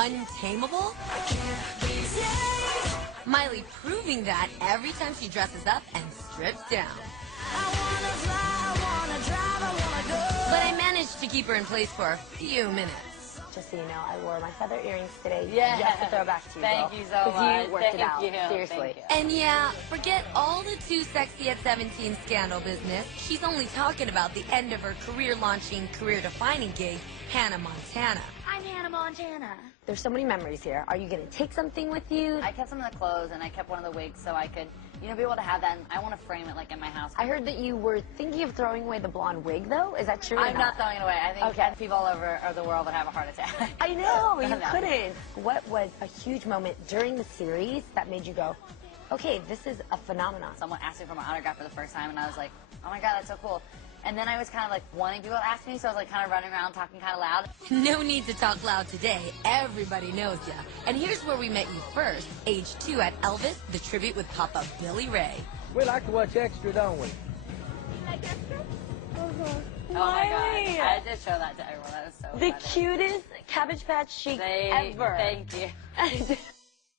untamable? Miley proving that every time she dresses up and strips down. But I managed to keep her in place for a few minutes. Just so you know, I wore my feather earrings today Yeah. just to throw back to you, Thank you so much. you worked it out. Seriously. Thank you. And yeah, forget all the Too Sexy at 17 scandal business. She's only talking about the end of her career-launching, career-defining gig, Hannah Montana. I'm Hannah Montana. There's so many memories here. Are you going to take something with you? I kept some of the clothes and I kept one of the wigs so I could, be able to have that. And I want to frame it like in my house. I heard that you were thinking of throwing away the blonde wig, though. Is that true? I'm not throwing it away. I think Okay. people all over the world would have a heart attack. I know, you No. couldn't. What was a huge moment during the series that made you go, okay, this is a phenomenon? Someone asked me for my autograph for the first time and I was like, oh my God, that's so cool. And then I was kind of like wanting people to ask me, so I was like kind of running around talking kind of loud. No need to talk loud today. Everybody knows ya. And here's where we met you first. Age 2 at Elvis, the tribute with Papa Billy Ray. We like to watch Extra, don't we? Oh my God. I did show that to everyone. That was so The funny. cutest Cabbage Patch Chic ever. Thank you.